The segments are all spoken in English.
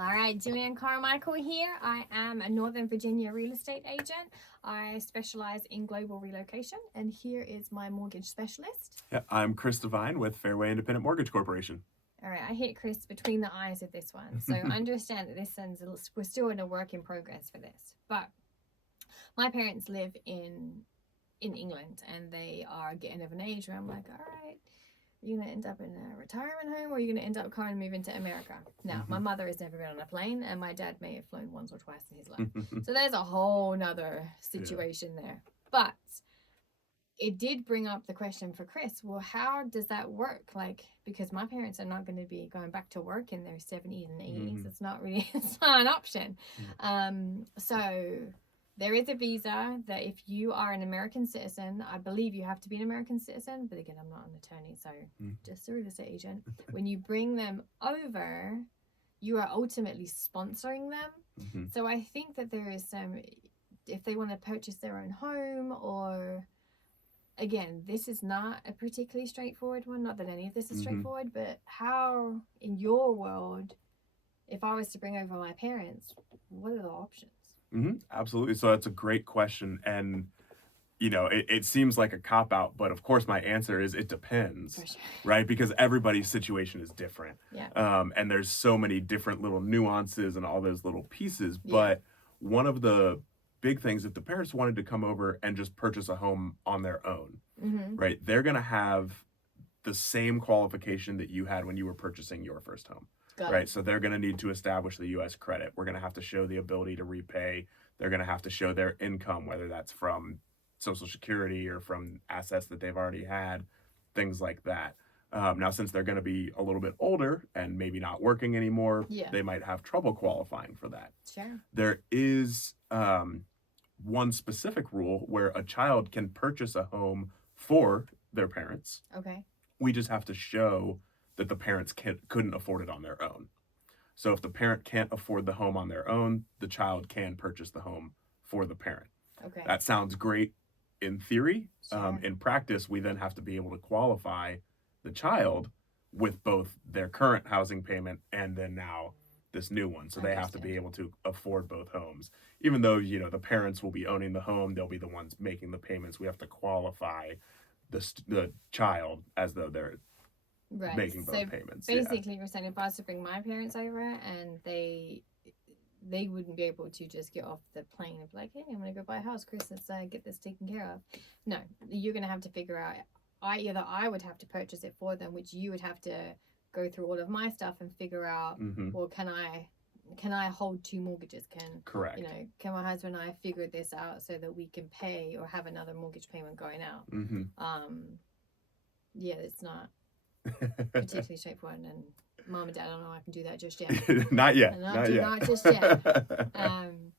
All right, Joanne Carmichael here. I am a Northern Virginia real estate agent. I specialize in global relocation, and here is my mortgage specialist. Yeah, I'm Chris Devine with Fairway Independent Mortgage Corporation. All right, I hit Chris between the eyes of this one, so understand that we're still in a work in progress for this. But my parents live in England, and they are getting of an age where I'm like, all right, you're going to end up in a retirement home, or you're going to end up coming and moving to America. Now, my mother has never been on a plane, and my dad may have flown once or twice in his life. So there's a whole nother situation there. But it did bring up the question for Chris, well, how does that work? Like, because my parents are not going to be going back to work in their 70s and 80s. It's not an option. So there is a visa that if you are an American citizen, I believe you have to be an American citizen, but again, I'm not an attorney, so just a real estate agent. When you bring them over, you are ultimately sponsoring them. So I think that there is some, if they want to purchase their own home, or again, this is not a particularly straightforward one, not that any of this is straightforward, but how in your world, if I was to bring over my parents, what are the options? Absolutely. So that's a great question. And, you know, it seems like a cop-out, but of course my answer is it depends, For sure. right? Because everybody's situation is different. Yeah. And there's so many different little nuances and all those little pieces. But one of the big things, if the parents wanted to come over and just purchase a home on their own, right? They're going to have the same qualification that you had when you were purchasing your first home. Right, so they're going to need to establish the U.S. credit. We're going to have to show the ability to repay. They're going to have to show their income, whether that's from Social Security or from assets that they've already had, things like that. Now, since they're going to be a little bit older and maybe not working anymore, they might have trouble qualifying for that. Sure. There is one specific rule where a child can purchase a home for their parents. Okay. We just have to show that the parents couldn't afford it on their own. So if the parent can't afford the home on their own, the child can purchase the home for the parent. Okay. That sounds great in theory. Sure. In practice, we then have to be able to qualify the child with both their current housing payment and then now this new one. So they have to be able to afford both homes. Even though, you know, the parents will be owning the home, they'll be the ones making the payments. We have to qualify the child as though they're making both payments. Basically, you're saying if I was to bring my parents over and they wouldn't be able to just get off the plane and be like, hey, I'm going to go buy a house, Chris, let's get this taken care of. No, you're going to have to figure out, either I would have to purchase it for them, which you would have to go through all of my stuff and figure out, well, can I hold two mortgages? Correct. You know, can my husband and I figure this out so that we can pay or have another mortgage payment going out? Yeah, it's not particularly straightforward, and mom and dad don't know I can do that just yet. Not yet. Not just yet. And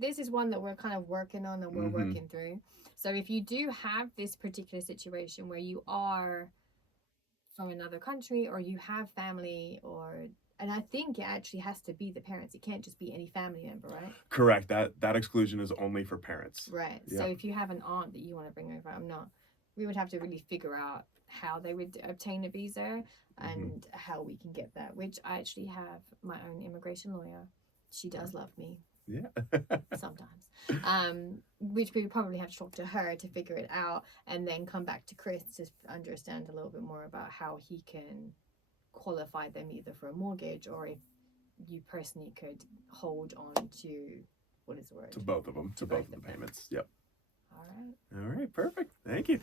this is one that we're kind of working on and we're working through. So if you do have this particular situation where you are from another country or you have family, and I think it actually has to be the parents. It can't just be any family member, right? Correct. That exclusion is only for parents. Right. Yep. So if you have an aunt that you want to bring over, we would have to really figure out how they would obtain a visa and how we can get that, which I actually have my own immigration lawyer. She does love me. Yeah. Sometimes. Which we would probably have to talk to her to figure it out and then come back to Chris to understand a little bit more about how he can qualify them either for a mortgage or if you personally could hold on to, what is the word? To both of them, to both of the payments. Yep. All right. All right, perfect. Thank you.